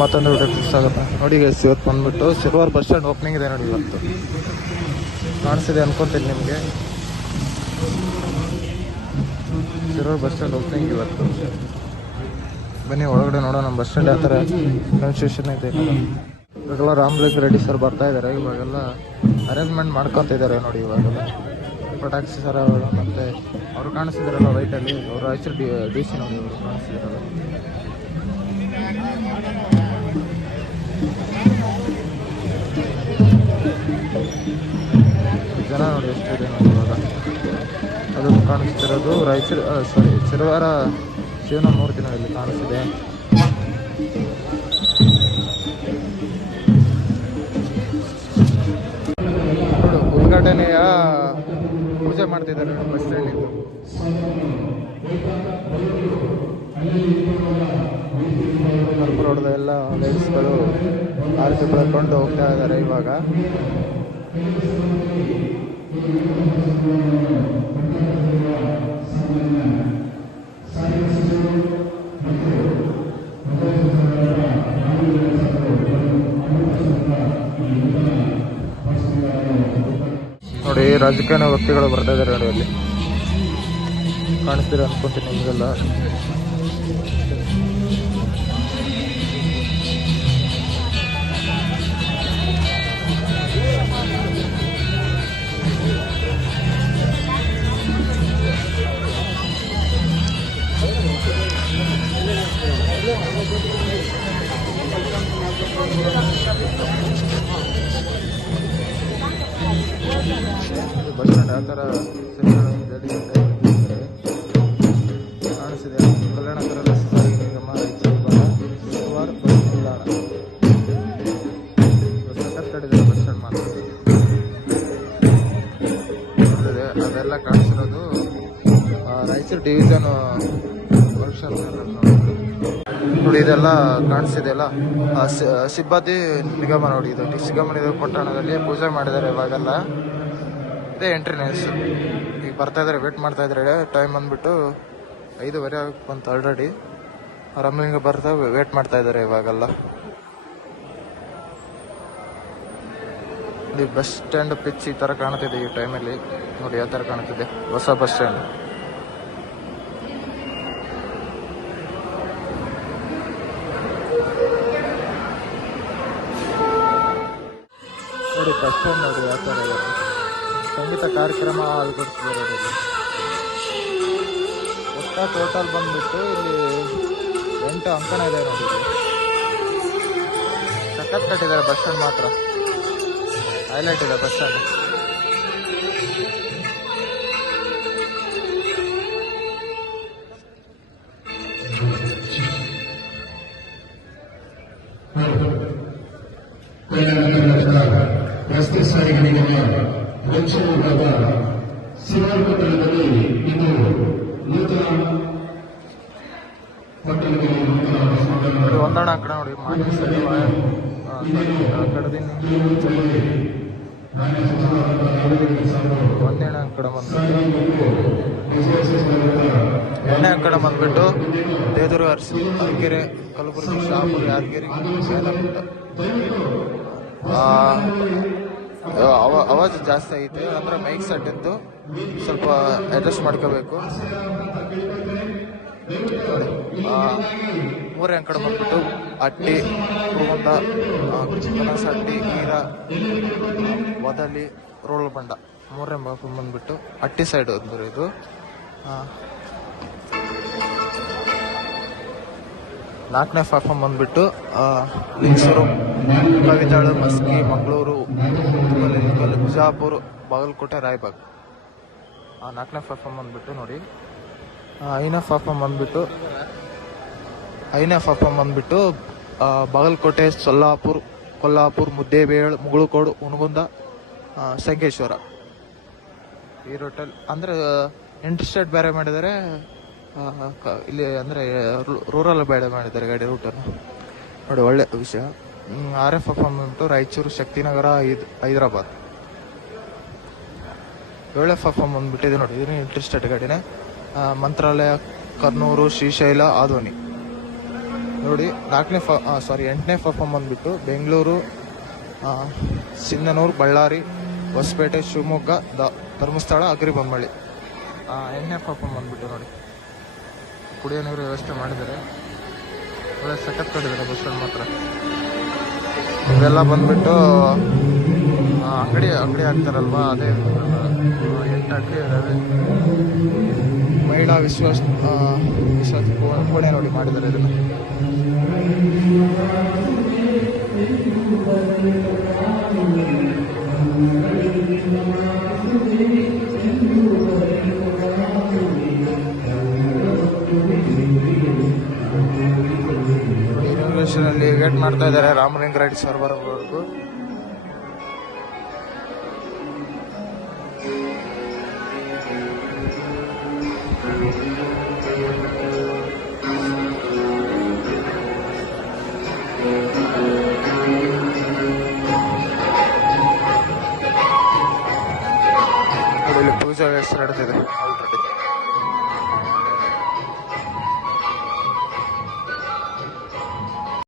ಮತ್ತೊಂದು ವಿಡಿಯೋ ಆಗುತ್ತೆ. ನೋಡಿ ಗೈಸ್ ಇವತ್ತು ಬಂದ್ಬಿಟ್ಟು ಸಿಲ್ವರ್ ಬಸ್ ಸ್ಟ್ಯಾಂಡ್ ಓಪನಿಂಗ್ ಇದೆ ನೋಡಿ ಇವತ್ತು. ಕಾಣಿಸಿದೆ ಅನ್ಕೊಂತೀನಿ ನಿಮಗೆ. ಸಿಲ್ವರ್ ಬಸ್ ಸ್ಟ್ಯಾಂಡ್ ಓಪನಿಂಗ್ ಇವತ್ತು. ಬನ್ನಿ, ಒಳಗಡೆ ನೋಡೋಣ ನಮ್ಮ ಬಸ್ ಸ್ಟ್ಯಾಂಡ್ ಯಾವ ಥರ ಕನ್ಸ್ಟ್ರೇಷನ್ ಇದೆ ಇವಾಗೆಲ್ಲ ರಾಮ್ಲಿಂಗ್ ರೆಡ್ಡಿ ಸರ್ ಬರ್ತಾ ಇದ್ದಾರೆ ಇವಾಗೆಲ್ಲ ಅರೇಂಜ್ಮೆಂಟ್ ಮಾಡ್ಕೊತ ಇದ್ದಾರೆ ನೋಡಿ ಇವಾಗೆಲ್ಲ. ಪಟಾಕ್ಸಿ ಸರ್ ಅವರು, ಮತ್ತೆ ಅವರು ಕಾಣಿಸ್ತಿದಾರಲ್ಲ ವೈಟಲ್ಲಿ ಅವರು ಐಚರ್ ಡಿ ಸಿ ನೋಡಿ ಅವರು ಕಾಣಿಸ್ತಿದಾರಲ್ಲ ಜನ ನೋಡಿ ಎಷ್ಟಿದೆ ಇವಾಗ. ಅದು ಕಾಣಿಸ್ತಿರೋದು ರಾಯಚೂರು ಸಾರಿ ಶಿರವಾರ ಶಿವನ ಮೂರ್ತಿ ನೋಡಿ ಇಲ್ಲಿ ಕಾಣಿಸ್ತಿದೆ. ನೋಡು, ಉದ್ಘಾಟನೆಯ ಪೂಜೆ ಮಾಡ್ತಿದ್ದಾರೆ ಬಸ್ ಸ್ಟ್ಯಾಂಡ್ ಹೊಡೆದ ಎಲ್ಲ ಲೇಡೀಸ್ಗಳು ಆರತಿ ಬೆಳ್ಕೊಂಡು ಹೋಗ್ತಾ ಇದ್ದಾರೆ ಇವಾಗ. ನೋಡಿ ರಾಜಕೀಯ ವ್ಯಕ್ತಿಗಳು ಬರ್ತಾ ಇದ್ದಾರೆ ನೋಡಿ ಅಲ್ಲಿ. ಕಾಣಿಸ್ತೀರ ಅನ್ಕೊಂತೀನಿ ನಿಮಗೆಲ್ಲ. ಆ ಕಾಣಿಸಿದೆ ಸಾರಿಗೆ ನಿಗಮ ಕಾಣಿಸಿರೋದು ಇದೆಲ್ಲ ಸಿಬ್ಬಂದಿ ನಿಗಮ ನೋಡಿ, ಇದು ಸಿಗಮ ಪಟ್ಟಣದಲ್ಲಿ ಪೂಜೆ ಮಾಡಿದ್ದಾರೆ ಇವಾಗೆಲ್ಲ. ಇದೇ ಎಂಟ್ರಿನೆನ್ಸ್ ಈಗ ಬರ್ತಾ ಇದ್ದಾರೆ ವೇಟ್ ಮಾಡ್ತಾ ಇದ್ದಾರೆ ಟೈಮ್ ಬಂದ್ಬಿಟ್ಟು ಐದುವರೆ ಆಗಕ್ಕೆ ಬಂತು ಆಲ್ರೆಡಿ ರಮ್ಮಿಂಗ್ ಬರ್ತಾ ವೇಟ್ ಮಾಡ್ತಾ ಇದ್ದಾರೆ ಇವಾಗೆಲ್ಲ. ಇಲ್ಲಿ ಬಸ್ ಸ್ಟ್ಯಾಂಡ್ ಪಿಚ್ ಈ ಥರ ಕಾಣ್ತಿದೆ ಈ ಟೈಮಲ್ಲಿ ನೋಡಿ ಯಾವ ಥರ ಕಾಣ್ತಿದೆ. ಹೊಸ ಬಸ್ ಸ್ಟ್ಯಾಂಡ್ ನೋಡಿ ಬಸ್ ಸ್ಟ್ಯಾಂಡ್ ನೋಡಿ ಯಾವ ಥರ ಸಂಗೀತ ಕಾರ್ಯಕ್ರಮ ಆಲ್ಗೊಡ್ತಿದ್ದಾರೆ ಒಟ್ಟ ಟೋಟಲ್ ಬಂದ್ಬಿಟ್ಟು ಇಲ್ಲಿ ಎಂಟು ಅಂಕಣ ಇದೆ ನೋಡಿ. ಸಖತ್ ಕಟ್ಟಿದ್ದಾರೆ ಬಸ್ ಸ್ಟ್ಯಾಂಡ್ ಮಾತ್ರ. ಹೈಲೈಟ್ ಇದೆ ಬಸ್ ಸ್ಟ್ಯಾಂಡ್ ರಸ್ತೆ ಸಾರಿಗೆ ದಕ್ಷಿಣ ವಿಭಾಗ ಶಿವಾರ್ಪಟ್ಟಣದಲ್ಲಿ ಇಂದು ನೂತನ ಪಟ್ಟಣದಲ್ಲಿ ನೂತನ ನಿಲ್ದಾಣ ನೋಡಿ ಆ, ಆ, ಅಂಕಣ ಬಂದ್ಬಿಟ್ಟು. ಎರಡನೇ ಅಂಕಣ ಬಂದ್ಬಿಟ್ಟು ದೇವದುರ್ಗ ಅರಸಿ ಅರಕೆರೆ ಕಲಬುರಗಿ ಶಾಪುರ ಯಾದಗಿರಿ ಯಲಹಂಕ. ಅವಾಜ್ ಜಾಸ್ತಿ ಐತೆ ಅಂದ್ರೆ ಮೈಕ್ ಸೆಟ್ ಇದ್ದು ಸ್ವಲ್ಪ ಅಡ್ಜಸ್ಟ್ ಮಾಡ್ಕೋಬೇಕು. ಮೂರನೇ ಕಡೆ ಬಂದ್ಬಿಟ್ಟು ಅಟ್ಟಿ ಕುರುಗುಂಡ ಕನಸಟ್ಟಿ ಈರ ವದಲಿ ರೋಲ್ ಬಂಡ ಮೂರನೇ ಬಂದ್ಬಿಟ್ಟು ಅಟ್ಟಿ ಸೈಡ್ ಅಂದ್ರೆ ಇದು. ನಾಲ್ಕನೇ ಪ್ಲಾಟ್ಫಾರ್ಮ್ ಬಂದ್ಬಿಟ್ಟು ಲಿಂಗಸೂರು ಕವಿತಾಳು ಮಸ್ಕಿ ಮಂಗಳೂರು ಬಿಜಾಪುರ್ ಬಾಗಲಕೋಟೆ ರಾಯಬಾಗ್ ನಾಲ್ಕನೇ ಪ್ಲಾಟ್ಫಾರ್ಮ್ ಬಂದ್ಬಿಟ್ಟು ನೋಡಿ. ಐದನೇ ಪ್ಲಾಟ್ಫಾರ್ಮ್ ಬಂದ್ಬಿಟ್ಟು ಐದನೇ ಪ್ಲಾಟ್ಫಾರ್ಮ್ ಬಂದ್ಬಿಟ್ಟು ಬಾಗಲಕೋಟೆ ಸೊಲ್ಲಾಪುರ ಕೊಲ್ಲಾಪುರ ಮುದ್ದೇಬೇಳ್ ಮುಗುಳುಕೋಡು ಹುನಗುಂದ ಆ, ಸಂಕೇಶ್ವರ ಈ ರೋಟಲ್ ಅಂದರೆ ಇಂಟ್ರೆಸ್ಟೆಡ್ ಬೇರೆ ಕ- ಇಲ್ಲಿ ಅಂದರೆ ರೂರಲ್ ಬೇಡ ಮಾಡಿದ್ದಾರೆ ಗಾಡಿ ರೂಟನ್ನು ನೋಡಿ, ಒಳ್ಳೆ ವಿಷಯ. ಆರ್ ಎಫ್ ಎಫ್ ಬಂದ್ಬಿಟ್ಟು ರಾಯಚೂರು ಶಕ್ತಿನಗರ ಐದು, ಹೈದರಾಬಾದ್. ಏಳು ಎಫ್ ಎಫ್ ಬಂದ್ಬಿಟ್ಟಿದೆ ನೋಡಿ ಇದನ್ನ ಇಂಟ್ರೆಸ್ಟೆಡ್ ಗಾಡಿನೇ. ಮಂತ್ರಾಲಯ, ಕರ್ನೂರು, ಶ್ರೀಶೈಲ, ಆದೋನಿ. ನೋಡಿ, ನಾಲ್ಕನೇ ಫ ಸಾರಿ ಎಂಟನೇ ಪರ್ಫಾರ್ಮ್ ಬಂದ್ಬಿಟ್ಟು ಬೆಂಗಳೂರು ಸಿಂಧನೂರು, ಬಳ್ಳಾರಿ, ಹೊಸಪೇಟೆ, ಶಿವಮೊಗ್ಗ ಧರ್ಮಸ್ಥಳ, ಅಗ್ರಿಬೊಮ್ಮಳ್ಳಿ. ಎಂಟನೇ ಪರ್ಫಾರ್ಮ್ ಬಂದ್ಬಿಟ್ಟು ನೋಡಿ. ಕುಡಿಯೋ ನೀರು ವ್ಯವಸ್ಥೆ ಮಾಡಿದ್ದಾರೆ. ಒಳ್ಳೆ ಸಖತ್ ಕಟ್ಟಿದ್ದಾರೆ ಸ್ಟ್ಯಾಂಡ್ ಮಾತ್ರ. ಇವೆಲ್ಲ ಬಂದ್ಬಿಟ್ಟು ಅಂಗಡಿ ಅಂಗಡಿ ಹಾಕ್ತಾರಲ್ವಾ, ಅದೇ ಎಂಟು ಅಂಗಡಿ ಇದ್ದಾವೆ ಮಹಿಳಾ ವಿಶ್ವಾಸ ವಿಶ್ವಾಸ ಕೋಣೆ ನೋಡಿ ಮಾಡಿದ್ದಾರೆ ಇದನ್ನು. ಅಲ್ಲಿ ವೇಟ್ ಮಾಡ್ತಾ ಇದ್ದಾರೆ. ರಾಮಲಿಂಗ ರೆಡ್ಡಿ ಸರ್ ಬರೋವರೆಗೂ. ಇಲ್ಲಿ ಪೂಜಾ ವ್ಯವಸ್ಥೆ ನಡೆದಿದೆ ಆಲ್ರೆಡಿ